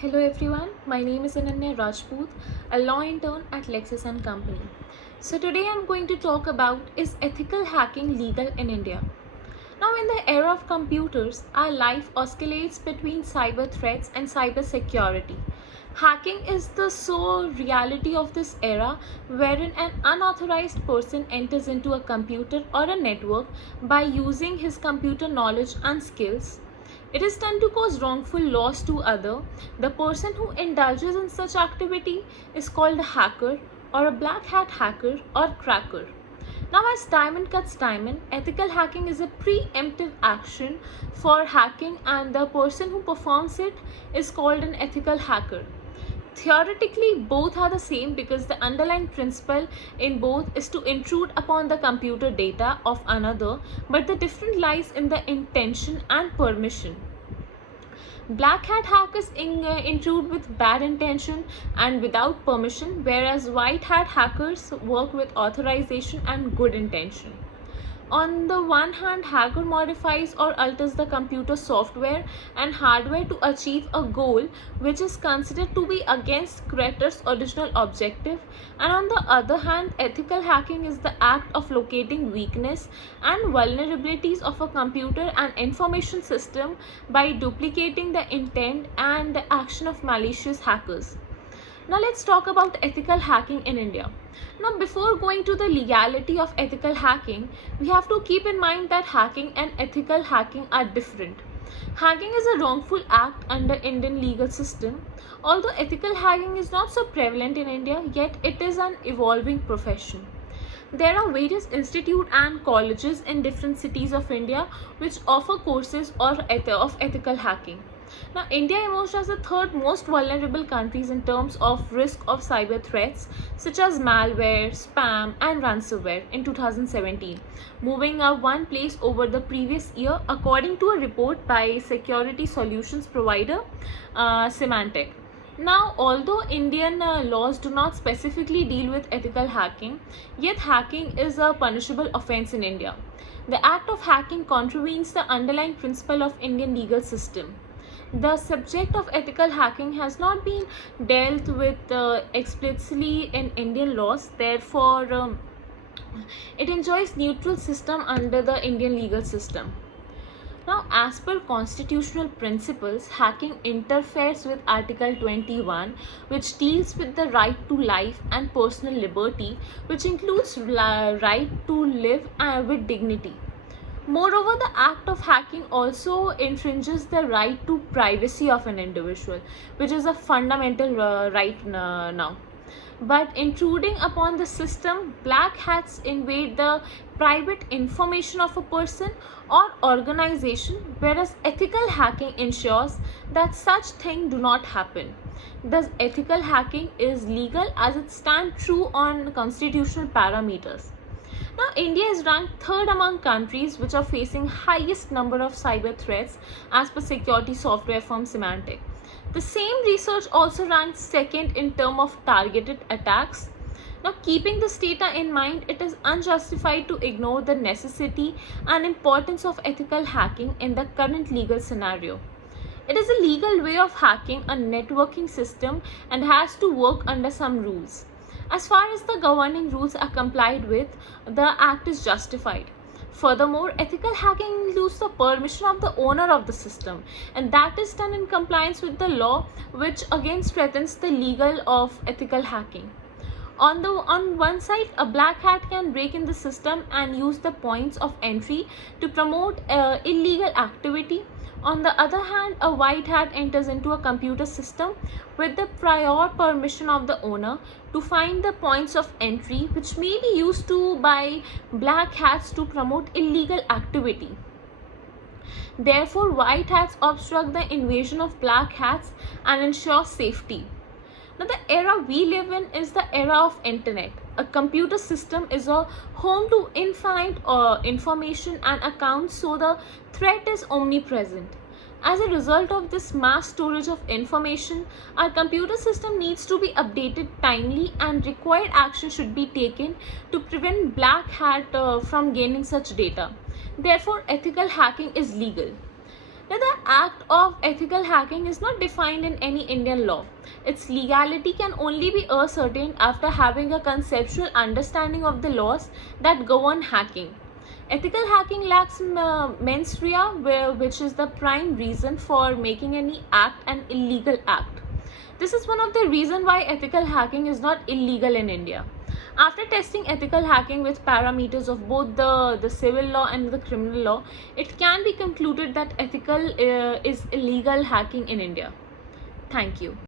Hello everyone, my name is Ananya Rajput, a law intern at Lexis and Company. So today I'm going to talk about is ethical hacking legal in India? Now in the era of computers, our life oscillates between cyber threats and cyber security. Hacking is the sole reality of this era wherein an unauthorized person enters into a computer or a network by using his computer knowledge and skills. It is done to cause wrongful loss to other. The person who indulges in such activity is called a hacker or a black hat hacker or cracker. Now, as diamond cuts diamond, ethical hacking is a preemptive action for hacking, and the person who performs it is called an ethical hacker. Theoretically, both are the same because the underlying principle in both is to intrude upon the computer data of another, but the difference lies in the intention and permission. Black hat hackers intrude with bad intention and without permission, whereas white hat hackers work with authorization and good intention. On the one hand, hacker modifies or alters the computer software and hardware to achieve a goal which is considered to be against creator's original objective, and on the other hand, ethical hacking is the act of locating weakness and vulnerabilities of a computer and information system by duplicating the intent and the action of malicious hackers. Now let's talk about ethical hacking in India. Now, before going to the legality of ethical hacking, we have to keep in mind that hacking and ethical hacking are different. Hacking is a wrongful act under Indian legal system. Although ethical hacking is not so prevalent in India, yet it is an evolving profession. There are various institutes and colleges in different cities of India which offer courses of ethical hacking. Now, India emerged as the third most vulnerable countries in terms of risk of cyber threats such as malware, spam, and ransomware in 2017, moving up one place over the previous year, according to a report by security solutions provider Symantec. Now, although Indian laws do not specifically deal with ethical hacking, yet hacking is a punishable offense in India. The act of hacking contravenes the underlying principle of Indian legal system. The subject of ethical hacking has not been dealt with explicitly in Indian laws, therefore, it enjoys neutral system under the Indian legal system. Now, as per constitutional principles, hacking interferes with Article 21, which deals with the right to life and personal liberty, which includes right to live with dignity. Moreover, the act of hacking also infringes the right to privacy of an individual, which is a fundamental right now. But intruding upon the system, black hats invade the private information of a person or organization, whereas ethical hacking ensures that such things do not happen. Thus, ethical hacking is legal as it stands true on constitutional parameters. Now, India is ranked third among countries which are facing highest number of cyber threats as per security software firm Symantec. The same research also ranks second in terms of targeted attacks. Now, keeping this data in mind, it is unjustified to ignore the necessity and importance of ethical hacking in the current legal scenario. It is a legal way of hacking a networking system and has to work under some rules. As far as the governing rules are complied with, the act is justified. Furthermore, ethical hacking includes the permission of the owner of the system, and that is done in compliance with the law, which again strengthens the legal of ethical hacking. On one side, a black hat can break in the system and use the points of entry to promote illegal activity. On the other hand, a white hat enters into a computer system with the prior permission of the owner to find the points of entry which may be used by black hats to promote illegal activity. Therefore, white hats obstruct the invasion of black hats and ensure safety. Now, the era we live in is the era of internet. A computer system is a home to infinite information and accounts, so the threat is omnipresent. As a result of this mass storage of information, our computer system needs to be updated timely, and required action should be taken to prevent black hat from gaining such data. Therefore, ethical hacking is legal. Now, the act of ethical hacking is not defined in any Indian law. Its legality can only be ascertained after having a conceptual understanding of the laws that govern hacking. Ethical hacking lacks mens rea, which is the prime reason for making any act an illegal act. This is one of the reasons why ethical hacking is not illegal in India. After testing ethical hacking with parameters of both the civil law and the criminal law, it can be concluded that ethical is illegal hacking in India. Thank you.